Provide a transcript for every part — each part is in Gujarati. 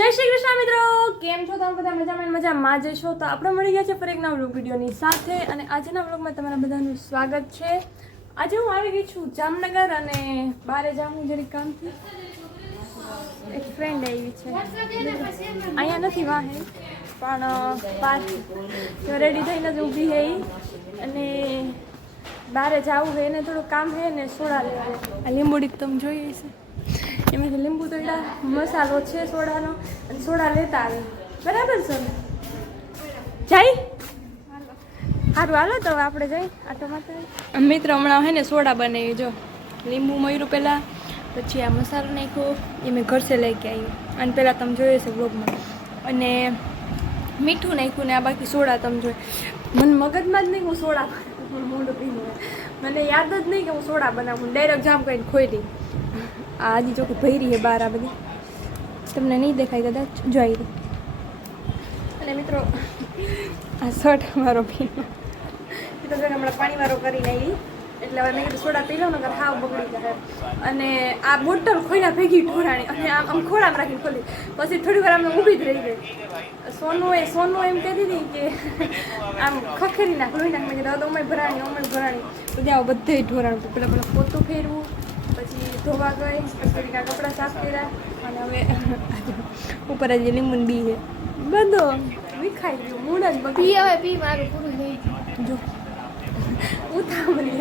જય શ્રી કૃષ્ણ મિત્રો, કેમ છો તમે બધા? મજામાં જ છો? તો આપણે મળી ગયા છે ફરી એક નવા વ્લોગ વિડીયોની સાથે અને આજના વ્લોગમાં તમારા બધાનું સ્વાગત છે. આજે હું આવી ગઈ છું જામનગર અને બહાર જાઉં જરી કામથી. એક ફ્રેન્ડ આવી છે, અહીંયા નથી વાહે પણ બહાર રેડી થઈને જ ઊભી છે અને બહાર જવું છે એને થોડું કામ છે ને સોડા લેવા. આ લીંબુડી તમે જોઈએ છે એમાંથી લીંબુ તોડા મસાલો છે સોડાનો અને સોડા લેતા આવે. બરાબર છે ને? જાય સારું હાલો તો આપણે જઈ આટો મારતા. મિત્રો હમણાં હે ને સોડા બનાવી, જો લીંબુ મયરું પહેલાં, પછી આ મસાલો નાખ્યો એ મેં ઘરસે લઈ કે આવી અને પહેલાં તમે જોયું છે બ્લોગમાં, અને મીઠું નાખ્યું ને આ બાકી સોડા તમે જોઈ. મને મગજમાં જ નહીં હું સોડા મોઢું પીવું, મને યાદ જ નહીં કે હું સોડા બનાવું. ડાયરેક્ટ જામ કરીને ખોઈ આ હજી જો કે ભૈરી છે બહાર, આ બધી તમને નહીં દેખાય કદાચ જોઈ દે. અને મિત્રો આ શર્ટ મારો પીનો તો હમણાં પાણીવાળો કરીને આવી એટલે હવે મેં કીધું સોડા પી લઉં ને હાવ બગડી જાય. અને આ બોટલ ખોઈના ભેગી ઢોરાણી અને આમ ખોડામાં રાખીને ખોલી, પછી થોડી વાર આમ ઊભી જ રહી ગઈ. સોનું એમ કહેતી હતી કે આમ ખખેરી નાખ લોહી નાખ. મેં કીધું ઓમે ભરાણી તો ત્યાં બધે ઢોરાણું. પેલા પોતું ફેરવું, પછી ધોવા ગઈ, પછી કપડાં સાફ કર્યા અને હવે ઉપર જ લીંબુન બી છે બધો વિખાઈ ગયું. મૂળ જ બગડી હવે પી મારું પૂરું થઈ ગયું. જો ઉતામળી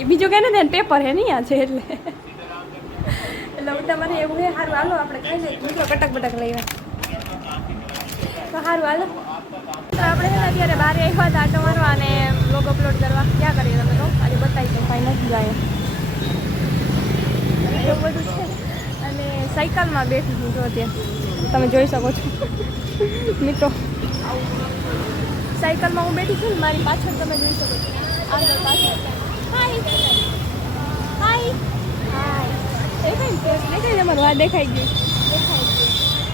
એ બીજું કહે ને પેપર હે નહીં આ છે એટલે ઉતામળી એવું હે. સારું હાલો આપણે ખાઈ લઈએ. મિત્રો કટક બટક લઈએ તો સારું હાલો. તો આપણે છે ને અત્યારે બહાર આવ્યા હતા આટો મારવા અને બ્લોગ અપલોડ કરવા. ક્યાં કરીએ તમે તો આજે બતાવી દો, કાંઈ નથી જાય એવું બધું છે. અને સાયકલમાં બેઠી છું જો ત્યાં તમે જોઈ શકો છો મિત્રો. સાયકલમાં હું બેઠી છું ને, મારી પાછળ તમે જોઈ શકો છો. આગળ પાછળ હાય દેખાય દેખાય અમારું આ દેખાઈ ગયું.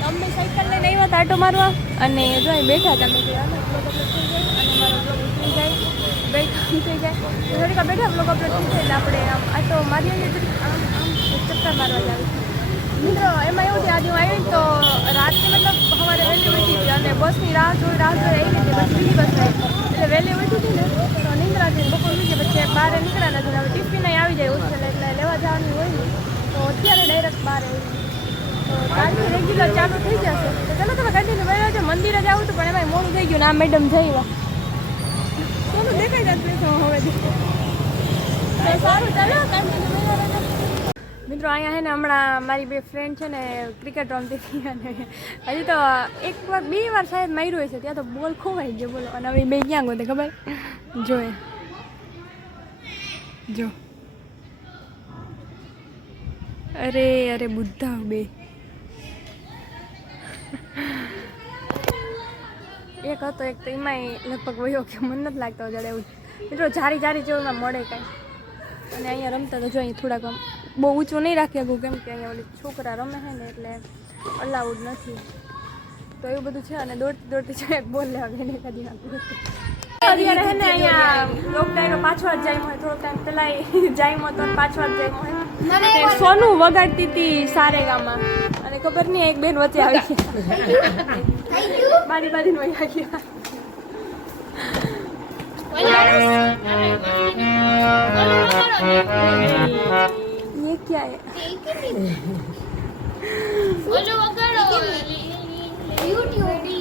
અમે સાયકલ લઈને આવ્યા હતા આટો મારવા અને જો અહીં બેઠા હતા. મેં બ્લોગ અપલોડ થઈ જાય અને મારો બ્લોગ ઉતરી જાય, બેઠા થઈ જાય થોડીક બેઠા બ્લોગ અપલોડ થઈ જાય એટલે આપણે આમ આટો મારીએ આમ ચક્કર મારવા જાવ. મિત્રો એમાં એવું છે, આજે હું આવી તો રાતની મતલબ સવારે વહેલી ઉઠી હતી અને બસની રાહ જોઈ આવી હતી. પછી બીજી બસ આવી એટલે વહેલી ઉઠી હતી ને તો નિંદ્રાથી બપોર લીધી. પછી બહાર નીકળ્યા નથી. હવે ટિફિન આવી જાય હોસ્ટેલ એટલે લેવા જવાની હોય ને તો અત્યારે ડાયરેક્ટ બહાર આવી તો કાલથી રેગ્યુલર ચાલુ થઈ જશે. તો ચાલો તમે કન્ટિન્યુ વહેલા છે. મંદિરે જ આવું હતું પણ એમાં મોડું થઈ ગયું ને આ મેડમ જઈ ચાલો દેખાઈ જતું હવે સારું. ચાલો કન્ટિન્યુ વહેલા. મિત્રો અહીંયા છે ને હમણાં મારી બે ફ્રેન્ડ છે ને ક્રિકેટ રમતી હતી અને હજી તો એક વાર બે વાર શાયદ માર્યું હોય છે, ત્યાં તો બોલ ખોવાઈ ગયો બોલો. અને હવે બે ક્યાં ગોતે ખબર જોઈએ જો. અરે બુદ્ધા બે એક હતો, એક તો એમાંય લગભગ વયો કે મને નથી લાગતો જડે એવું. મિત્રો જારી જેવું એમાં મળે કાંઈ. અને અહીંયા રમતા તો જો અહીં થોડાક બહુ ઊંચું નહીં રાખી શકું કેમ કે અહીંયા ઓલી છોકરા રમે છે ને એટલે અલાઉડ નથી. તો એવું બધું છે અને દોડતી છે બોલ લેવા ગઈને કદી અત્યારે છે ને અહીંયા લોકડાયનો પાછો જ જાય હોય. થોડોક ટાઈમ પહેલા જાય તો પાછો જ જાય હોય. સોનું વગાડતી હતી સારેગામાં અને ખબર નહીં એક બેન વચ્ચે આવી છે બારી વહી આવી. ये क्या है?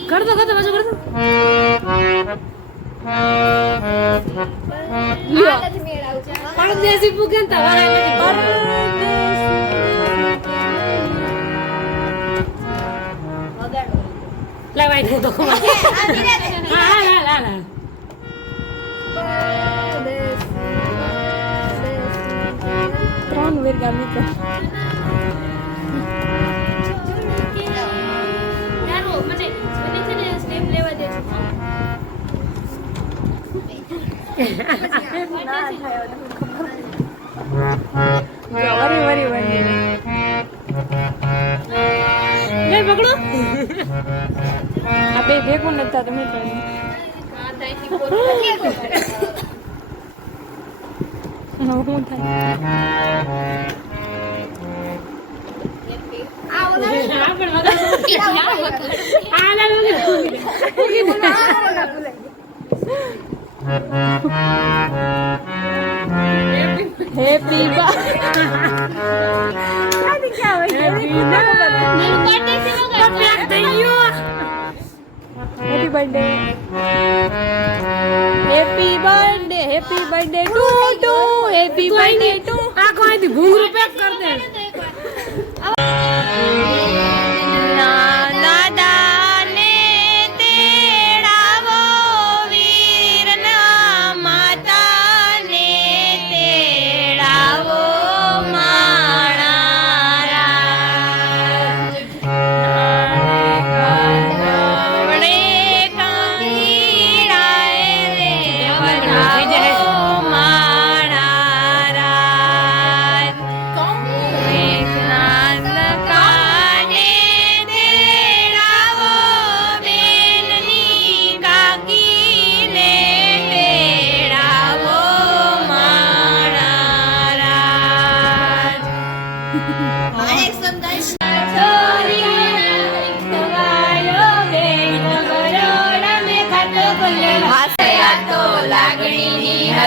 कर दो बजो कर दो. परदेसी पुगंता लगाई दे तो ला ત્રણ વેરગા મિત્રો પકડો આ બે ભેગું નથી તમે શું થાય happy birthday happy birthday to two happy birthday to આખો અહીંથી ઘૂંઘરું પેક કર દે દાદાને તેડાવો વીરના માતાને તેડાવો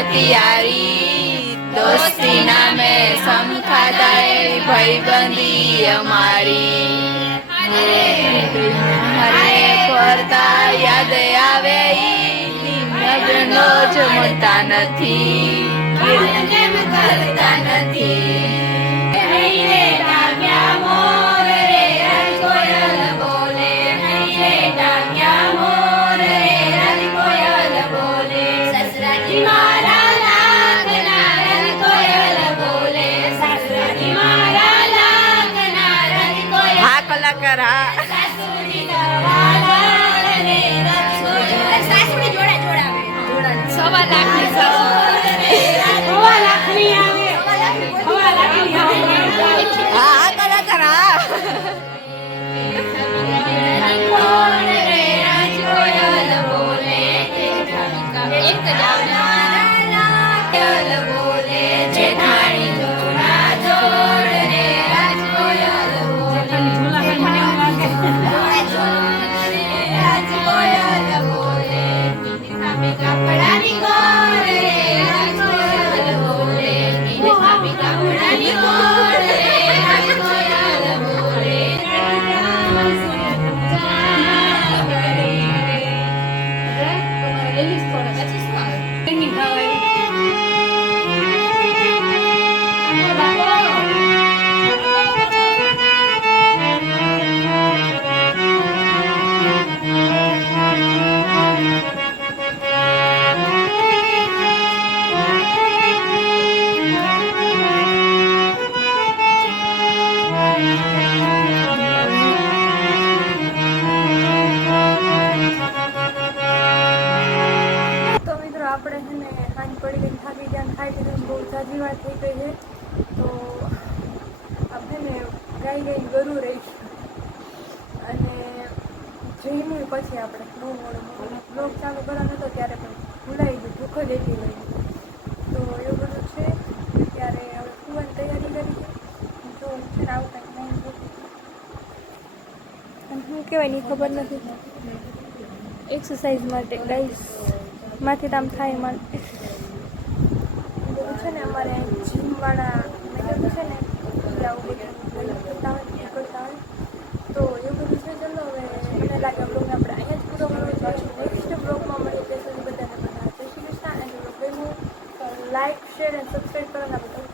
હતિયારી દોસ્તી નામે સમખાતા એવી ભાઈબંધી અમારી હરે ફરતા યાદ આવે લગ્નો જ મળતા નથી કરતા નથી કલાકાર હા આપણે છે ને સાંજ પડી ગઈ થાકી ગયા ખાઈ લીધું બહુ જાજી વાત થઈ ગઈ છે તો આપણે ને ગાઈ ગરું રહી અને જમ્યું પછી આપણે બહુ મોડું બ્લોગ ચાલુ કરવાનો હતો ત્યારે પણ ભૂલાઈ ગયું ભૂખ જ એટલી ગઈ તો એવું બધું છે ત્યારે હવે સુવાની તૈયારી કરી જો છે ને આવું કંઈક નહીં અને શું કહેવાય નહીં ખબર નથી એક્સરસાઇઝ માટે ગાઈસ માથી આમ થાય મને બધું છે ને અમારે જીમવાળા મેડમ છે ને એ આવું બધું કરતા હોય તો એવું બધું છે ચલો હવે મને લાગે બ્લોગ આપણે અહીંયા જ પૂરો કરવો જોઈએ નેક્સ્ટ બ્લોગમાં મળીએ ત્યાં સુધી બધાને બધા જય શ્રી કૃષ્ણ અને બ્લોગ લાઈક શેર અને સબસ્ક્રાઈબ કરવાના બધા